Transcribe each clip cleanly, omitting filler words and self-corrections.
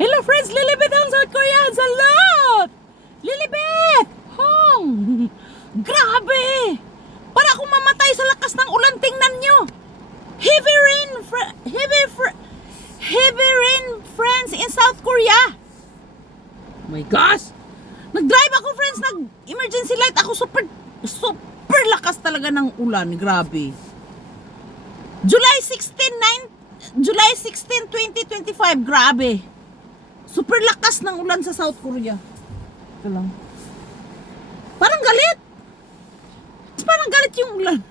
Hello friends, Lilibet ang South Korea! Salot! Lilibet! Hong! Grabe! Para akong mamatay sa lakas ng ulan, tingnan nyo! Heavy rain, heavy rain, friends, in South Korea! Oh my gosh! Nag-drive ako, friends, nag-emergency light ako, super lakas talaga ng ulan, grabe. July 16, 2025, grabe. Super lakas ng ulan sa South Korea. Ito lang. Parang galit. Parang galit yung ulan.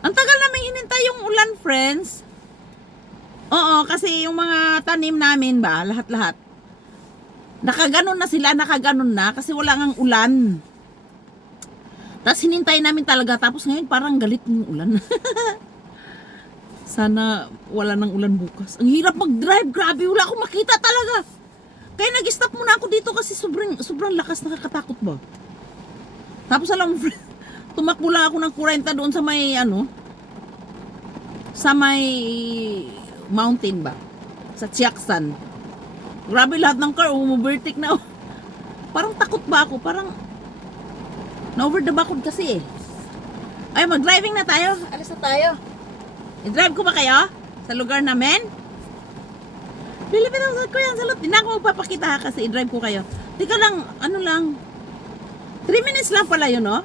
Ang tagal namin hinintay yung ulan, friends. Oo, kasi yung mga tanim namin ba, lahat-lahat. Nakaganon na sila, nakaganon na kasi wala ngang ulan. Tapos hinintay namin talaga, tapos ngayon parang galit yung ulan. Sana wala nang ulan bukas. Ang hirap mag-drive, grabe, wala akong makita talaga. Kaya nag-stop muna ako dito kasi sobrang lakas, nakakatakot ba. Tapos alam mo, tumakbo lang ako ng 40 doon sa may sa may mountain ba, sa Chiaksan. Grabe, lahat ng car umubertik na. Parang takot ba ako, parang na-over the backwood kasi eh. Ay, mag-driving na tayo, alis na tayo. I-drive ko ba kayo sa lugar namin? Lilipin ako sa kuya, salot. Hindi na ako magpapakita kasi i-drive ko kayo. Tika lang, 3 minutes lang pala yun, no?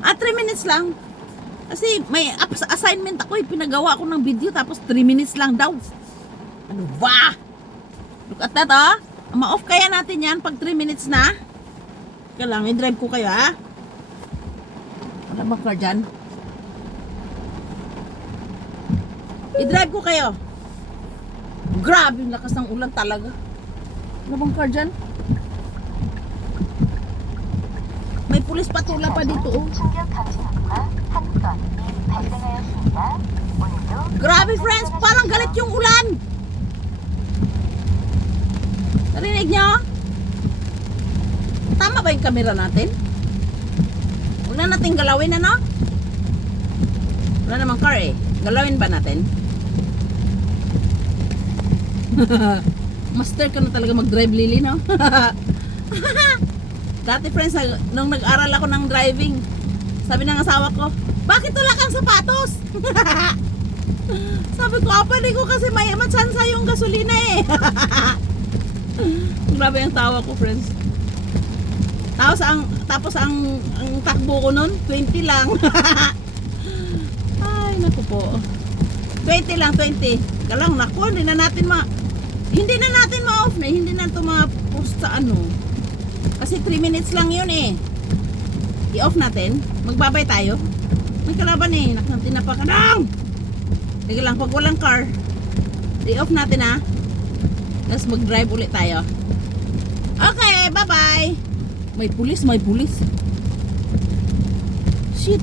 3 minutes lang. Kasi may assignment ako, pinagawa ko ng video, tapos 3 minutes lang daw. Ano ba? Look at that, oh. Ma-off kaya natin yan pag 3 minutes na. Tika lang, i-drive ko kayo, ha? Wala bang car dyan? I-drive ko kayo. Grabe, yung lakas ng ulan talaga. Ano bang car dyan? May pulis patula pa dito, oh. Grabe, friends, parang galit yung ulan. Narinig nyo? Tama ba yung camera natin? Huwag na natin galawin, ano? Wala namang car eh. Galawin ba natin? Master ka na talaga mag-drive, Lily, no? Dati, friends, nung nag-aral ako ng driving, sabi ng asawa ko, bakit wala kang sapatos? Sabi ko, apali ko kasi may matsansa yung gasolina eh. Grabe ang tawa ko, friends. Tapos ang takbo ko nun, 20 lang. Ay, naku po. 20 lang, 20. Kalang, naku, hindi na natin ma-off na. Hindi na ito ma-post sa Kasi 3 minutes lang yun eh. I-off natin. Magbabay tayo. May kalaban eh. Tinapakadang! Sige lang, pag walang car, i-off natin ha. Tapos mag-drive ulit tayo. Okay, bye-bye! May pulis. Shit!